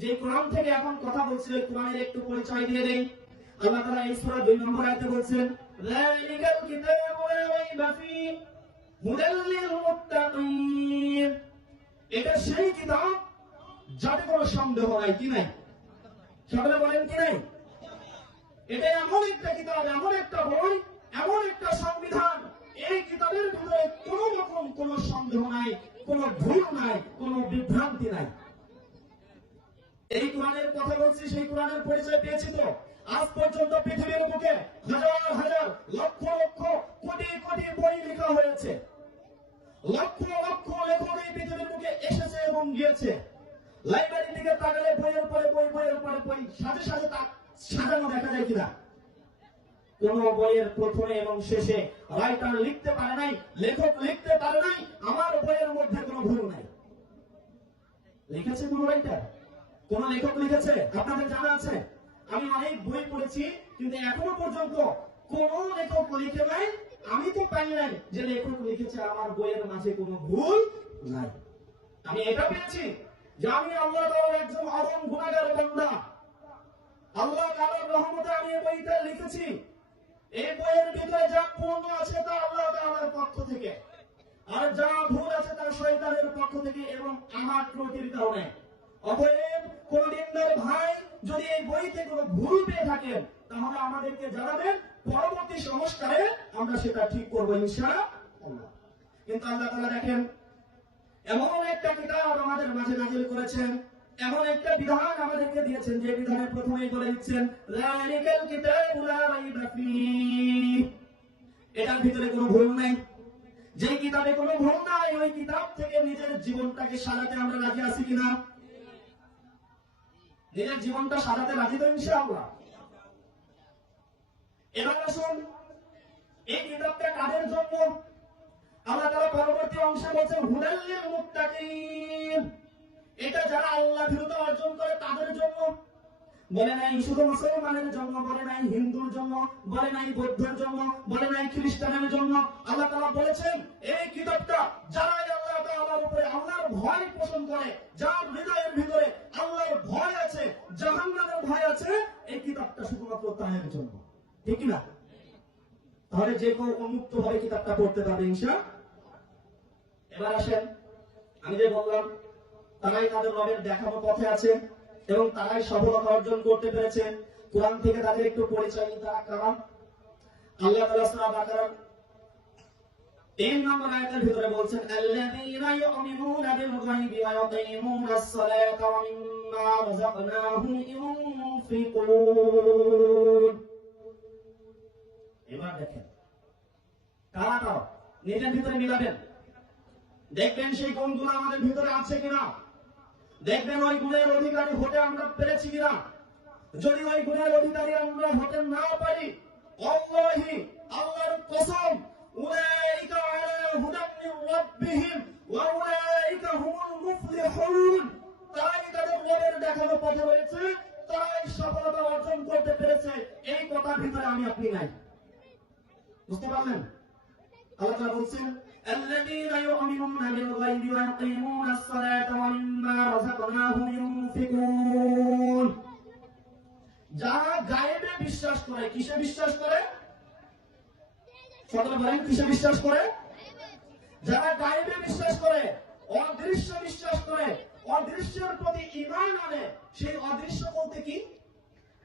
যে কোরআন থেকে এখন কথা বলছি ওই কোরআনের একটু পরিচয় দিয়ে দেই। আল্লাহ তাআলা এই সূরা 2 নম্বর আয়াতে বলছেন, যালিকাল কিতাবু লা রাইবা ফীহি হুদাল লিল মুত্তাকিন। এটা সেই কিতাব যাতে কোনো সন্দেহ নাই, কি নাই? সকলে বলেন কি নাই? এটা এমন একটা কিতাব, এমন একটা বই, এমন একটা সংবিধান, এই কিতাবের ভিতরে কোনো রকম কোনো সন্দেহ নাই, কোনো ভুল নাই, কোনো বিভ্রান্তি নাই। এই কোরআনের কথা বলছি, সেই কোরআনের পরিচয় পেয়েছি তো। আজ পর্যন্ত পৃথিবীর বুকে হাজার হাজার লক্ষ লক্ষ কোটি কোটি বই লেখা হয়েছে, লক্ষ লক্ষ লেখক এই পৃথিবীর বুকে এসেছে এবং গিয়েছে। লাইব্রেরি থেকে তাকালে বইয়ের পরে বই, বইয়ের পরে বই, সাথে সাথে তা সাজানো দেখা যায় কিনা? কোন বইয়ের প্রথমে এবং শেষে রাইটার লিখতে পারে নাই, লেখক লিখতে পারে নাই আমার বইয়ের মধ্যে কোনো ভুল নাই। লিখেছে কোন রাইটার, কোন লেখক লিখেছে? আপনাদের জানা আছে? আমি অনেক বই পড়েছি, কিন্তু এখনো পর্যন্ত কোন লেখক লিখে নাই, আমি তো পাই নাই যে লেখক লিখেছে আমার বইয়ের মাঝে কোনো ভুল নাই। আমি এটা পেয়েছি যে আমি আল্লাহ তাআলার একজন অদম গুনাহগার বান্দা। আল্লাহ তাআলার রহমতে আমি এই বইটা লিখেছি। এই বইয়ের ভিতরে যা পূর্ণ আছে তা আল্লাহ তাআলার পক্ষ থেকে, আর যা ভুল আছে তা শয়তানের পক্ষ থেকে এবং আমার ত্রুটির কারণে। অতএব কোন দিনদার ভাই যদি এই বইতে কোনো ভুল পেয়ে থাকেন তাহলে আমাদেরকে জানাবেন, পরবর্তী সংস্কারে আমরা সেটা ঠিক করবো ইনশাআল্লাহ। কিন্তু আল্লাহ তাআলা দেখেন এমন একটা কিতাব আমাদের মাঝে নাযিল করেছেন, এমন একটা বিধান আমাদেরকে দিয়েছেন যে বিধানের প্রথমেই বলে দিচ্ছেন, যালিকাল কিতাবু লা রাইবা ফীহি। এটার ভিতরে কোনো ভুল নাই। যে কিতাবে কোনো ভুল নাই ওই কিতাব থেকে নিজের জীবনটাকে সাজাতে আমরা রাজি আছি কিনা? নিজের জীবনটা সাজাতে রাজি তো ইনশাআল্লাহ। এবার আসুন, এই কিতাবটা কাদের জন্য? আল্লাহ তাআলা পরবর্তী অংশে বলেছেন, হুদাল লিল মুত্তাকিন। এটা যারা আল্লাহ ভীরুতা অর্জন করে তাদের জন্য। বলে নাই শুধু মুসলমানের জন্য, বলে নাই হিন্দুর জন্য, বলে নাই বৌদ্ধের জন্য, বলে নাই খ্রিস্টানের জন্য। আল্লাহ তাআলা বলেছেন এই কিতাবটা যারা আল্লাহ তাআলার উপরে আল্লাহর ভয় পোষণ করে, যার হৃদয়ের ভিতরে আল্লাহর ভয় আছে, জাহান্নামের ভয় আছে, এই কিতাবটা শুধুমাত্র তাদের জন্য। ঠিক না? তাহলে যে কেউ উন্মুক্ত ভাবে কিতাবটা পড়তে পারবে ইনশাআল্লাহ। এবার আসেন, আমি যে বললাম তারাই তাদের রবের দেখানো পথে আছে এবং তারাই সফলতা অর্জন করতে পেরেছে। কোরআন থেকে তাদের একটু পরিচয় নিতে কারণ আল্লাহ তাআলা সূরা বাকারার 3 নম্বর আয়াতের ভিতরে বলছেন, আল্লাযীনা ইউমিনুনা বিল গায়বি ওয়া ইয়াকিমুনাস সালাতা ওয়া মিম্মা রাযাকনাহুম ইউনফিকুন। এবার দেখেন কারা কারা নিজের ভিতরে মিলাবেন, দেখবেন সেই গুণগুলো আমাদের ভিতরে আছে কিনা, দেখবেন ওই গুণের অধিকারী হতে আমরা পেরেছি কিনা। যদি ওই গুণের অধিকারী আমরা হতে না পারি, আল্লাহি আল্লাহর কসম, উলাইকা আলা হুদাম মির রাব্বিহিম ওয়া উলাইকা হুমুল মুফলিহুন। তারাই তাদের রবের দেখানো পথে রয়েছে, তারাই সফলতা অর্জন করতে পেরেছে। এই কথার ভিতরে আমি আপনি নাই। বুঝতে পারলেন? আল্লাহ তাআলা বলছেন, الذين يؤمنون بالغيب ويقيمون الصلاة ومما رزقناهم ينفقون। যারা গায়েবে বিশ্বাস করে, কিসে বিশ্বাস করে? সকলে বলেন কিসে বিশ্বাস করে? যারা গায়েবে বিশ্বাস করে, অদৃশ্য বিশ্বাস করে, অদৃশ্যের প্রতি ঈমান আনে। সেই অদৃশ্য বলতে কি?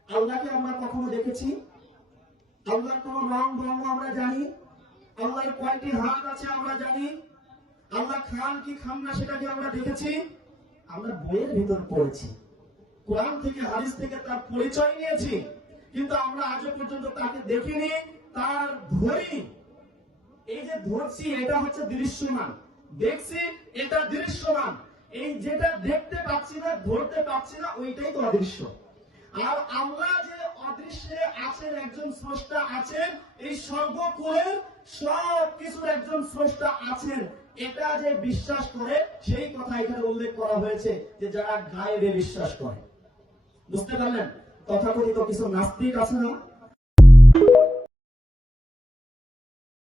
আল্লাহকে আমরা কখনো দেখেছি? আল্লাহর কোন রং বর্ণ আমরা জানি? আল্লাহর কয়টি হাত আছে আমরা জানি? আল্লাহ খান কি খান না সেটা কি আমরা দেখেছি? আমরা বইয়ের ভিতর পড়েছি, কোরআন থেকে হাদিস থেকে তার পরিচয় নিয়েছি, কিন্তু আমরা আজও পর্যন্ত তাকে দেখিনি, তার ধরিনি। এই যে ধরছি এটা হচ্ছে দৃশ্যমান, দেখছি এটা দৃশ্যমান। এই যেটা দেখতে পাচ্ছি না, ধরতে পাচ্ছি না, ওইটাই তো অদৃশ্য। আর আমরা যে অদৃশ্যে আছেন একজন স্রষ্টা আছেন, এই সর্বকুলের সব কিছুর একজন স্রষ্টা আছেন, এটা যে বিশ্বাস করে সেই কথা এখানে উল্লেখ করা হয়েছে যে যারা গায়েবে বিশ্বাস করে। বুঝতে পারলেন? তথাকথিত কিছু নাস্তিক আছে না,